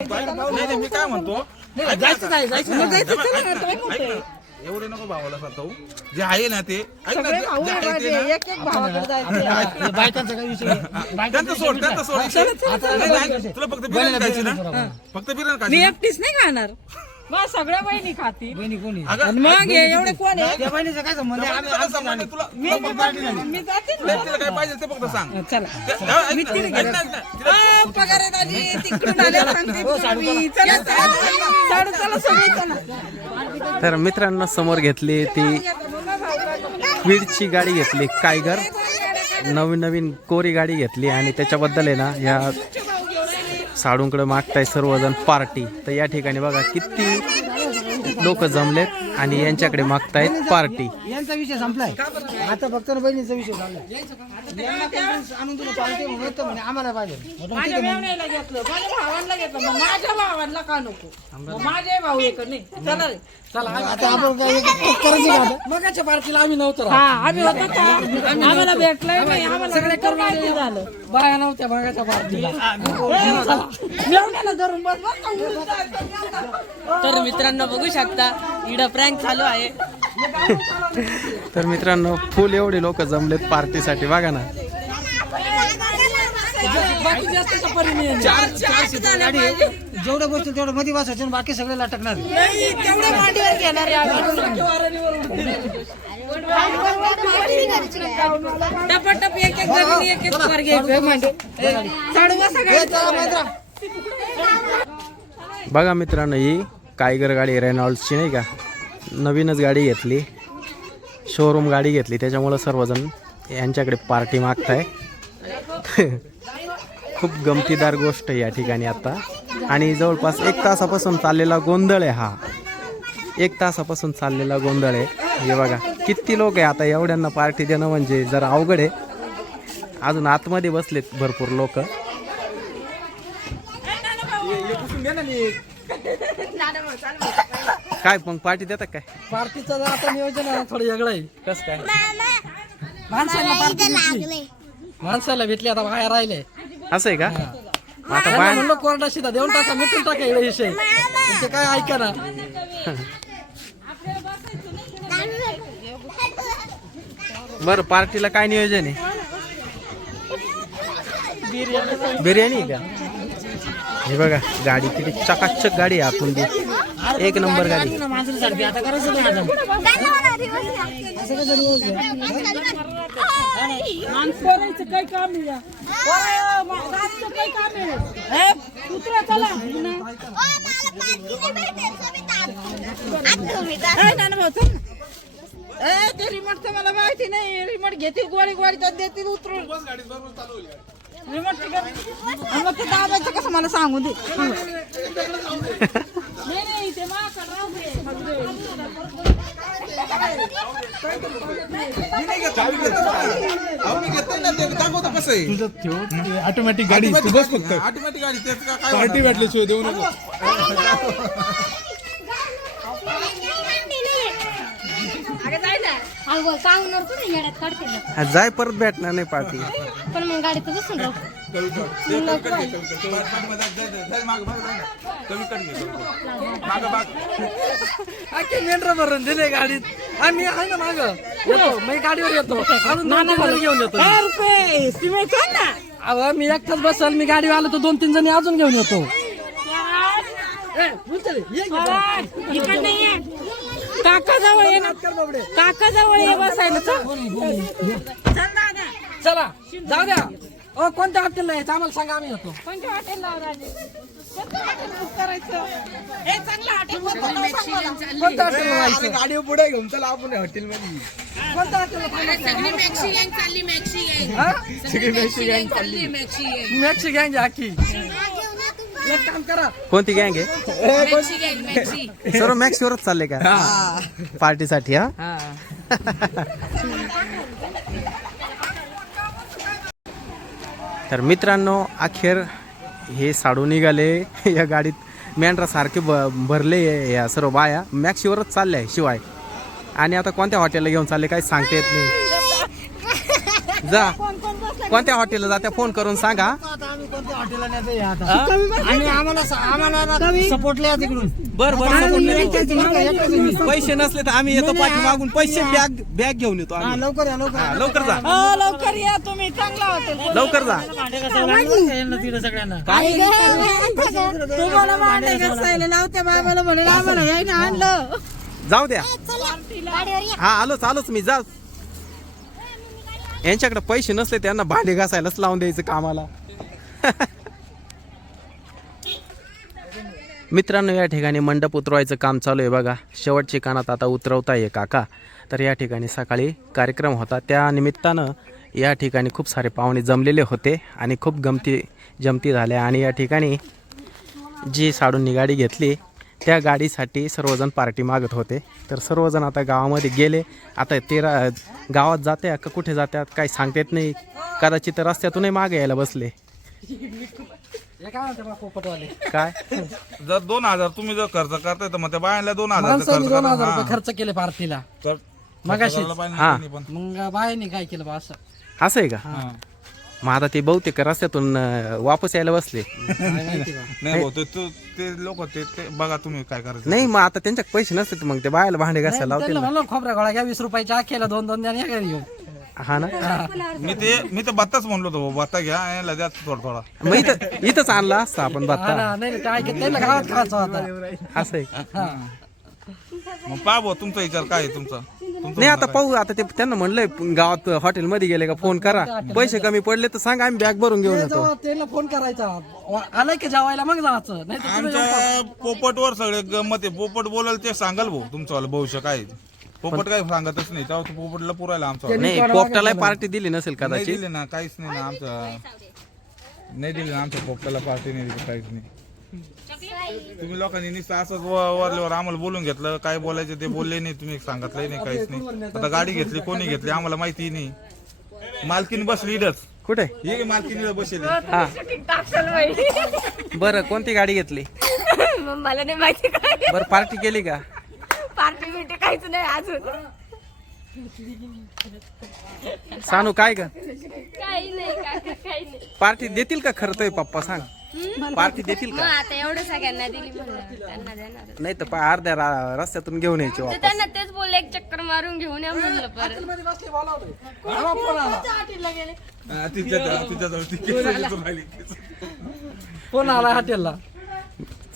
नाही नाही मी काय म्हणतो? ना. एवढे नको भावाला साताऊ जे आहे ना ते ऐक ना, सगळे जे- भाऊ जे आहे आहे ते माझे ना, एक एक भावाकडे जायचं. बायकांचा काय विषय आहे? त्यांचं सोड त्यांचं सोड. नाही, नाही, तुला फक्त बिर्याणी खायची ना? फक्त बिर्याणी मी खायची ना? एकटीच नाही खाणार. मग सगळ्या बहिणी खातील. बहिणी कोणी? अगं, मग हे एवढे कोण आहे? त्या बहिणीचा काय संबंध आहे? आम्ही- तुला मी मी जाते ना. नाही, तिला काय पाहिजे ते फक्त सांग. चला. ते- ऐक ना, ऐक ना, ऐक ना. तिला- आ, पगारात आली तिकडून आले सांगते तुला मी. चला. चला चला. चला सगळे चला. तर मित्रांनो समोर घेतली ती क्विडची गाडी घेतली कायगर. नवीन नवीन कोरी गाडी घेतली आणि त्याच्याबद्दल आहे ना ह्या साडूंकडे मागताय सर्वजण पार्टी. तर या ठिकाणी बघा किती लोक जमलेत. आणि यांच्याकडे मागतायत पार्टी. यांचा विषय संपलाय. आता फक्त ना बहिणीचा विषय झालाय. यांना convince आणून तुला पार्टी म्हणून तर म्हणे आम्हाला पाहिजे. म्हटलं, माझ्या मेवण्याला घेतलं माझ्या भावांना घेतलं मग माझ्या भावांना का नको? मग माझे भाऊ एक नाही. चला रे. आता आपण काय एक- एक करायचं का आता? मगाच्या पार्टीला आम्ही नव्हतो हा आम्ही होतो का आम्हाला भेटलंय नाही आम्हाला सगळे करून झालं. बाया नव्हत्या मगाच्या पार्टीला. मेवण्याला धरून बस. तर मित्रांनो बघू शकता इकडं प्रँक चालू आहे. तर मित्रांनो फुल एवढे लोक जमलेत पार्टीसाठी बघा ना. जेवढं बसतील तेवढं मध्ये बसायचं आणि बाकी सगळे लटकणार. टपाटप एक एक एक एक. बघा मित्रांनो ही कायगर गाडी रेनॉल्ड्सची नाही का? नवीनच गाडी घेतली. शोरूम गाडी घेतली. त्याच्यामुळं सर्वजण यांच्याकडे पार्टी मागताय. खूप गमतीदार गोष्ट आहे या ठिकाणी आता. आणि जवळपास एक तासापासून चाललेला गोंधळ आहे हा. एक तासापासून चाललेला गोंधळ आहे. हे बघा किती लोक आहे आता एवढ्यांना पार्टी देणं म्हणजे जरा अवघड आहे. अजून आतमध्ये बसलेत भरपूर लोक. काय मग पार्टी देतात काय? पार्टीचं जर आता नियोजन आहे थोडं वेगळं आहे. कसं काय? माणसाला पार्टी भेटली माणसाला भेटली आता बाहेर राहिले. असं आहे का? आता त्यांना बाय म्हणलं कोरडा शिदा देऊन टाका मिटून टाका इकडे विषय ते काय ऐका ना. बरं पार्टीला काय नियोजन आहे? बिर्याणी का? हे बघा गाडी किती चकाचक गाडी आहे आतून ती एक नंबर गाडी. माणसासाठी ए, मला माहिती नाही. रिमोट घेतील गोळी गोळी तर देतील उतरून. मग ते दाबायचं कसं मला सांगून दे ते घेतो कसं आहे ऑटोमॅटिक गाडी तू बस फक्त ऑटोमॅटिक गाडी त्याच का- काय पार्टी होणार? भेटल्याशिवाय देऊ नको जायचं सांगणार तू ना येड्यात काढते ना. जाय परत भेटणार नाही पार्टी. पण मग गाडीत बसून राहू मेंढर भरून दिले गाडीत. आम्ही आहे ना माग. येतो मी गाडीवर येतो. अजून दोन तीन जणी घेऊन येतो. अहो मी एकटाच बसल मी गाडीवर आलो तर दोन तीन जणी अजून घेऊन येतो. ए, उचल, ये. इकडे. ये काका जवळ ये ना. काका जवळ ये बसायला. चल. चल जाऊ द्या. ओ कोणत्या हॉटेलला यायचं? आम्हाला सांगा आम्ही येतो. कोणत्या हॉटेलला हे. कोणत्या हॉटेलला जायचं गाडी पुढे घेऊन चला आपण हॉटेल मध्ये कोणत्या हॉटेलला मॅक्सी गँग आहे आखी. कोणती गँग आहे? सर्व मॅक्सवरच चालले का? पार्टीसाठी हा? तर मित्रांनो अखेर हे साडू निघाले. या गाडीत मेंढरा सारखे ब भरले या सर्व बाया. मॅक्सीवरच चालले आहे शिवाय. आणि आता कोणत्या हॉटेलला घेऊन चालले काही सांगता येत नाही. जा. कोणत्या हॉटेलला जा त्या फोन करून सांगा. आणि आम्हाला आम्हाला सपोर्टला तिकडून. बर बर पैसे नसले तर आम्ही येतो पाठी मागून. पैसे बॅग बॅग घेऊन येतो आम्ही. लवकर या लवकर हा, लवकर जा. हो लवकर या तुम्ही. चांगला हॉटेल लवकर जा. तिकडे सगळ्यांना? तुम्हाला भांडे घासायला लावत्या बाबाला म्हणे. आम्हाला यायला आणलं. जाऊ द्या. हा आलोच आलोच मी. जा. यांच्याकडे पैसे नसले त्यांना भांडे घासायलाच लावून द्यायचं कामाला. मित्रांनो या ठिकाणी मंडप उतरवायचं काम चालू आहे बघा. शेवटची कानात आता उतरवता आहे काका. तर या ठिकाणी सकाळी कार्यक्रम होता. त्या निमित्तानं या ठिकाणी खूप सारे पाहुणे जमलेले होते आणि खूप गमती जमती झाल्या. आणि या ठिकाणी जी साडूंनी गाडी घेतली त्या गाडीसाठी सर्वजण पार्टी मागत होते. तर सर्वजण आता गावामध्ये गेले. आता तेरा गावात जाते का कुठे जात्यात काही सांगता येत नाही. कदाचित रस्त्यातूनही मागे यायला बसले. काय जर दोन हजार तुम्ही जर खर्च करताय तर मग त्या बायांना दोन हजार माणसाने दोन करा. हजार हा. रुपये खर्च केले पार्टीला तर- मगाशीच. खर्च करायला पाहिजे हा. त्यांनी पण. मग बायाने काय केलं बा असं असं आहे का हा. मग आता ते बहुतेक रस्त्यातून अं, वापस यायला बसले काय माहिती बा नाही भाऊ ते तो- ते लोक ते ते बघा तुम्ही काय करायचं नाही मग आता त्यांच्यात पैसे नसते मग ते बायाला भांडे घासायला लावतील त्यांना ना. म्हणलं खोबऱ्या गोळा घ्या वीस रुपयाच्या अख्याला दोन दोन द्या आणि या घरी घेऊन हा ना? मी ते मी तर बत्ताच म्हणलो होतो भाऊ, बत्ता घ्या याला द्या थोडा थोडा. मग इथं इथंच आणला असता आपण बत्ता? ना, नाही नाही, काय केलं? त्यांना गावात खायचं होता. असं आहे का? मग पहा भाऊ तुमचा विचार काय आहे तुमचा? तुमचं नाही आता पाहू आता ते त्यांना म्हणलंय गावात हॉटेलमध्ये गेले का फोन करा. पैसे कमी पडले तर सांगा आम्ही बॅग भरून घेऊन येतो. त्यांना फोन करायचा. वा- आलाय की जेवायला? मग जायचं नाही तर तुम्ही आमच्या पोपटवर सगळे गमत आहे. पोपट बोलाल ते सांगाल भाऊ तुमचं भविष्य काय आहे. पोपट काय सांगतच नाही. तेव्हा तो पोपटला पुरायला आमचा नाही पोपटाला पार्टी दिली नसेल नाही कदाचित. दिली ना काहीच नाही ना आमचं. नाही दिली ना आमच्या पोपटाला पार्टी नाही दिली काहीच नाही. तुम्ही लोकांनी नुसतं असंच व- वरल्यावर आम्हाला बोलून घेतलं काय बोलायचं ते बोलले नाही तुम्ही सांगितलंही नाही काहीच नाही. आता गाडी घेतली कोणी घेतली आम्हाला माहिती नाही. मालकीन बसली इडच कुठे? हे मालकीन बसली. हा. बरं कोणती गाडी घेतली? मला नाही माहिती काय. बरं पार्टी केली का? बिर्टी काहीच नाही अजून. सानू काय का काही नाही काका काही नाही. पार्टी देतील का खरं तर पप्पा सांग. पार्टी देतील का? आता एवढं सगळ्यांना दिली म्हणलं त्यांना देणार. नाही तर अर्ध्या रस्त्यातून घेऊन यायचे वापस. त्यांना तेच बोलले एक चक्कर मारून घेऊन या म्हणलं परत. आला तिच्या ती. फोन हॉटेलला?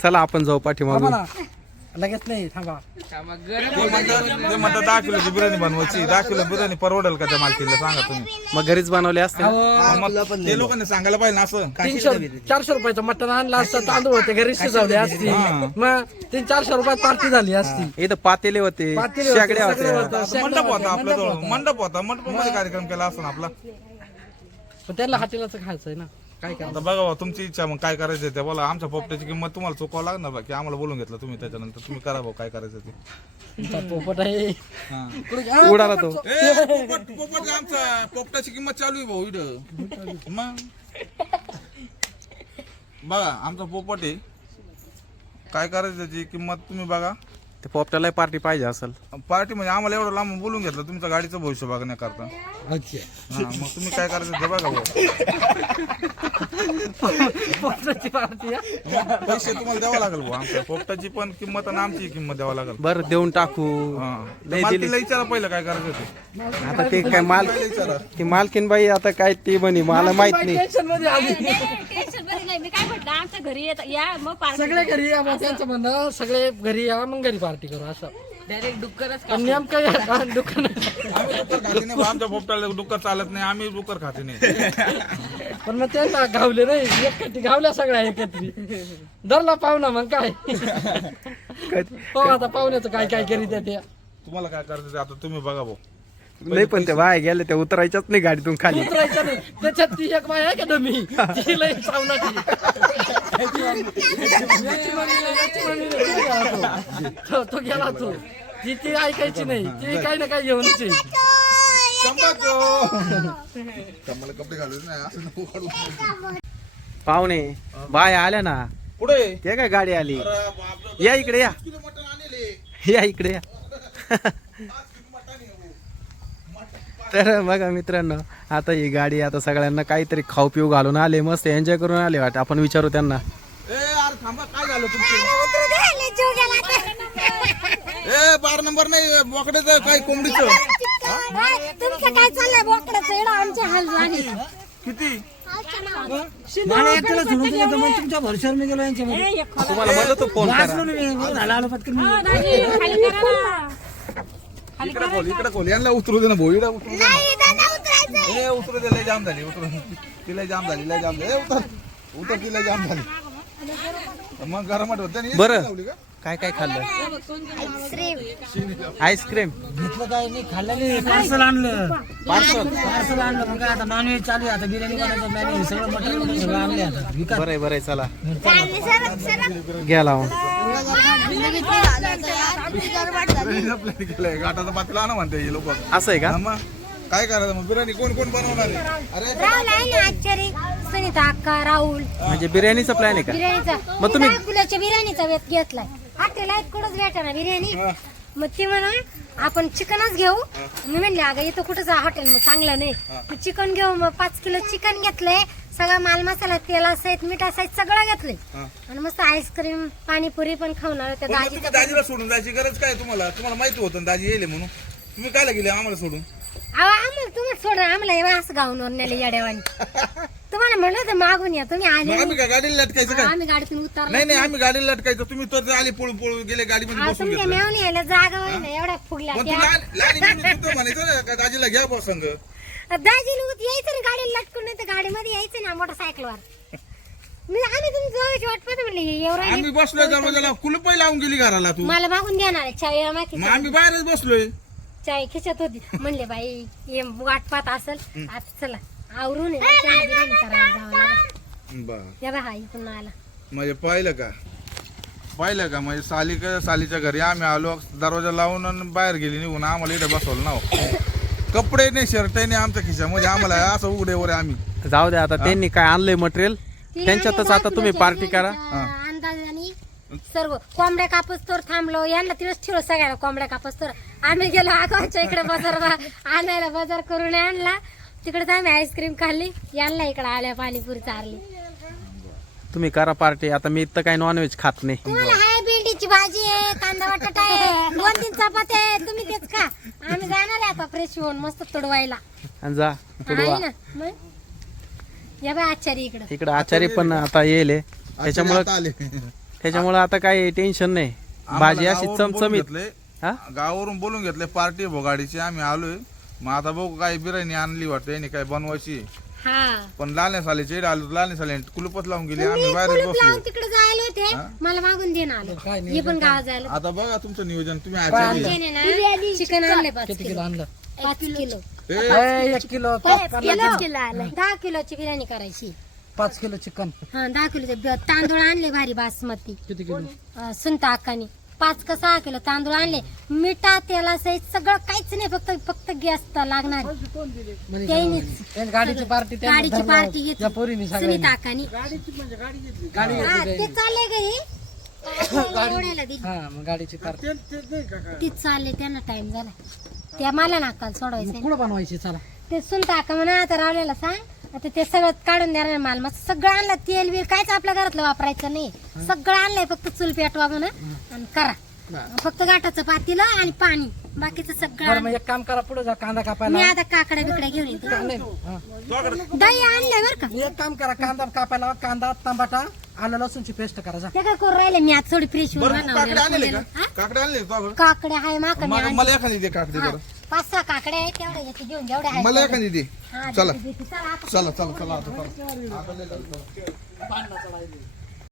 चला आपण जाऊ पाठीमागून. थांबा ना. लगेच नाही थांबा. ते म्हणतात ते म्हणतात दहा किलोची बिर्याणी बनवायची. दहा किलो बिर्याणी परवडेल का त्या मालकीला सांगा तुम्ही. मग घरीच बनवले असते? हा, मग ते लोकांनी सांगायला पाहिजे ना असं. तीनशे चारशे रुपयाचं मटण आणलं असतं तांदूळ होते घरी शिजवले असती. मग तीन चारशे रुपयात पार्टी झाली असती. इथं पातेले होते पातेले होते, शेगड्या सगळे होत्या. होतं. आता मंडप होता आपल्या जवळ मंडप होता. मंडपामध्ये कार्यक्रम केला असता ना आपला. पण त्यांना हॉटेलच खायचंय ना. काय आता बघा भाऊ, तुमची इच्छा मग काय करायचं ते बोला. आमच्या पोपट्याची किंमत तुम्हाला चुकावं लागणार बा, की आम्हाला बोलून घेतलं तुम्ही त्याच्यानंतर. तुम्ही करा भाऊ काय करायचं ते. पोपट आहे. हा. उडाला तो. ए, पोपट पोपट आमचा. पोपटाची किंमत चालू आहे भाऊ इथं. मग? बघा आमचा पोपट आहे. काय करायचं त्याची किंमत तुम्ही बघा. ते पोपटाला पार्टी पाहिजे असेल. पार्टी म्हणजे आम्हाला एवढं लांब बोलून घेतलं तुमच्या गाडीचं भविष्य बघण्याकरता. अच्छा. हा मग तुम्ही काय करायचं ते बघा भाऊ पोपटाची पार्टी आहे. पैसे तुम्हाला द्यावं लागेल भाऊ आमच्या पोपटाची पण किंमत आणि आमची किंमत द्यावं लागेल. बरं देऊन टाकू. हा. नाही दिली. मालकीला विचारा पहिलं काय करायचं ते. आता ते काय माल ती मालकीन बाई आता काय ती म्हणे मला माहीत नाही. टेन्शनमध्ये आली. टेन्शनमध्ये नाही मी काय म्हटलं आमच्या घरी येत या मग पार्टी सगळे घरी या मग त्यांचं म्हणणं सगळे घरी या मग घरी पार्टी करू असं. डायरेक्ट डुक्करच पण नेमकं या- दुकान आम्ही डुक्कर खाते नाही भाऊ. आमच्या पोपटाला डुक्कर चालत नाही आम्ही डुक्कर खाते नाही. पण मग त्यांना गावले नाही एकटी गावल्या सगळ्या एकत्री. धरला पाहुणा मग काय? आता पाहुण्याचं काय काय करीत आहे ते तुम्हाला काय करायचं ते आता तुम्ही बघा भाऊ. नाही पण ते बाय गेले ते उतरायच्याच नाही गाडीतून खाली. उतरायचं नाही. त्याच्यात ती एक बाय आहे का डमी? ती लई मम्मी लई ती गेला तो. तो- तो गेला तो. ती ती ऐकायची नाही. ती काही ना काही घेऊन. पाहुणे बाय आल्या ना. पुढे ते काय गाडी आली? या इकडे या. या इकडे या. तर बघा मित्रांनो आता ही गाडी आता सगळ्यांना काहीतरी खाऊ पिऊ घालून आले मस्त एन्जॉय करून आले वाट आपण विचारू त्यांना. ए यार थांबा काय झालं तुमचं? ए बार नंबर नाही बोकड्याचं काय कोंबडीचं? तुमचं काय चाललंय बोकडाचं एवढं आमचे हाल झाले. किती? मला एकट्याला सोडून दिलं तर मग तुमच्या भरशावर मी गेलो यांच्यामध्ये. तुम्हाला म्हणलं तो फोन झालं आलो पटकन. मी. खाली करा ना. इकडे खोल इकडे खोल. यांना उतरू दे ना भाऊ इकडे उतरू दे ना. ए उतरू दे लय जाम झाली उतरू तिला जाम झाली लय जाम झाली. ए, उतर. उतर तिला जाम झाली. मग गरमाट होते आणि बरं. काय काय खाल्लं? आईस्क्रीम घेतलं काय? नाही खाल्लं नाही. पार्सल आणलं. पार्सल पार्सल आणलं. मग काय आता नॉनव्हेज चालू आहे. आता बिर्याणी बनायचं प्लॅन आहे. सगळं मटण सगळं आणले आता. विकत. बरं बरं चला. घ्या लावून प्लॅन केलंय घाटाचा पातीला ना म्हणते हे लोक असं आहे का? मग. काय करायचं मग? बिर्याणी कोण कोण बनवणार आहे? अरे राहुल आहे ना आचारी सुनीता अक्का राहुल. म्हणजे बिर्याणीचा प्लॅन आहे का? बिर्याणीचा. मग तुम्ही- किलोच्या बिर्याणीचा वेत घेतलाय. हॉटेलला कुठंच भेटा ना बिर्याणी. मग ती म्हणा आपण चिकनच घेऊ. मी म्हणले अगं इथं कुठंच हॉटेल मग? चांगलं नाही. चिकन घेऊ मग पाच किलो चिकन घेतलंय. सगळा माल मसाला तेला सहित मिठा सहित सगळं घेतलंय. आणि मस्त आईस्क्रीम पाणीपुरी पण खाऊन आलो त्या दाजीच्या दाजीला सोडून जायची गरज काय तुम्हाला? तुम्हाला माहिती होतं दाजी येईल म्हणून. तुम्ही काय गेले आम्हाला सोडून? आम्हाला तुम्ही सोडा आम्हाला असं नेले येड्यावानी. तुम्हाला म्हणलं होतं मागून या तुम्ही आले मग आम्ही काय गाडीला लटकायचं काय आम्ही गाडीतून उतरलो नाही नाही आम्ही गाडीला लटकायचं. तुम्ही तर आले पळू पळू गेले गाडीमध्ये अहो, बसून तुमच्या घेतलं. मेवणी यायला जागा होई ना मग त्या. तू लहान- लहान मुली सुद्धा म्हणायचं ना का दाजीला घ्या बस संग. दाजीला उत- यायचं ना गाडीला लटकून नाही तर गाडीमध्ये यायचं ना मोटरसायकलवर. मी आम्ही तुम्ही जवळची वाट पाहतो म्हणले हे एवढं आम्ही बसलोय दरवाजाला कुलपही लावून गेली घराला तू. मला मागून देणार आहे माहिती मग आम्ही बाहेरच बसलोय. चावी खिचत होती. म्हणले बाई ये वाट पाहत असेल आता चला. आवरून आहे ना, चहा बिर्याणी करायला जावं लागेल. बर. या बाई हा इकडून आला. म्हणजे पाहिलं का? पाहिलं का? म्हणजे साली सालीच्या घरी आम्ही आलो दरवाजा लावून आणि बाहेर गेली निघून आम्हाला इथे बसवलं ना हो. कपडे नाही शर्ट नाही आमच्या खिशामध्ये आम्हाला असं उघडे वर आम्ही. जाऊ द्या आता त्यांनी काय आणलंय मटेरियल ती त्यांच्यातच आता तुम्ही पार्टी करा. सर्व. कोंबड्या कापूस तर थांबलो यांना तिथेच ठेवलं सगळ्याला कोंबड्या कापूस तर. आम्ही गेलो आगावच्या इकडे बाजार आणायला बाजार करून आणला. तिकडे आम्ही आईस्क्रीम खाल्ली यांना इकडे आल्या पाणीपुरी चारली. तुम्ही करा पार्टी आता मी इथं काही नॉनव्हेज खात नाही. तुम्हाला भेंडीची भाजी आहे कांदा बटाटा आहे दोन तीन चपात्या आहे तुम्ही तेच का आम्ही जाणार आहे आता फ्रेश होऊन मस्त तुडवायला. आणि जा पुढवा आहे ना? मग? या बाय आचारी इकडं. इकडे आचारी पण आता येईल हे. त्याच्यामुळं आता आले. त्याच्यामुळं आता काही टेन्शन नाही. भाजी अशी आम्हाला गावावरून बोलून चमचमीत. घेतलंय. हा? गावावरून बोलून घेतले पार्टी भोगाडीची आम्ही आलोय. मग आता बघू काय बिर्याणी आणली वाटते यांनी काय बनवायची. हा. पण लालण्या सालीचे आलो लालण्या साली कुलपच लावून गेली आम्ही कुलूप लावून बसलो तिकडे जायला होते मला मागून देणं आलं. हे पण गावात जायला आता बघा तुमचं नियोजन तुम्ही आचारी आहे. चिकन ना आणले पाच किती किलो. किलो आणलं? पाच किलो. ए, ए, एक किलो पाच किलो. दहा किलोची बिर्याणी करायची. पाच किलो चिकन. हा दहा किलोचे ब- तांदूळ आणले भारी बासमती. किती किलो? अं, सुनता अक्कानी पाच का सहा किलो तांदूळ आणले. मिठा तेला सहित सगळं काहीच नाही फक्त गॅस लागणार. म्हणजे त्यांनीच. त्यांनी गाडीची पार्टी गाडीची पार्टी घेतली. पोरीने सुनीता अक्कानी गाडी हा ते चालले घरी एवढ्याला दिली. हा मग गाडीची पार्टी. तीच चालले त्यांना टाइम झाला. त्या मला नाकाल सोडवायचं. कुठं बनवायची? चला. ते सुनता का म्हणा आता रावलेला सांग. आता ते सगळं काढून देणार माल. मग सगळं आणलं तेल बिल कायच आपल्या घरातलं वापरायचं नाही. सगळं आणलंय फक्त चूल पेटवा म्हणा आणि करा. फक्त गाठाचं पातीला आणि पाणी. बाकीचं सगळं बरं आण- मग एक काम करा पुढे जा कांदा मी कापायला आता काकड्या बिकड्या घेऊन येतो नाही, हा. दही आणलंय बरं का एक काम करा कांदा कापायला कांदा टमाटा आलं लसूणची पेस्ट करा जा ते काय करू राहिले मी आज थोडी फ्रेश होऊन बरं काकडे आणले का हा? काकडे आणले का तुझ्याकडे? काकड्या आहे माकडे मला मला एखादी दे काकडी हा, बरं पाच सहा काकड्या आहेत तेवढ्या येते घेऊन जेवढ्या आहेत मला. एखादी दे हा, चला देते, देते. चला आता चला चला चला आता चला. आता लय झालं, चला.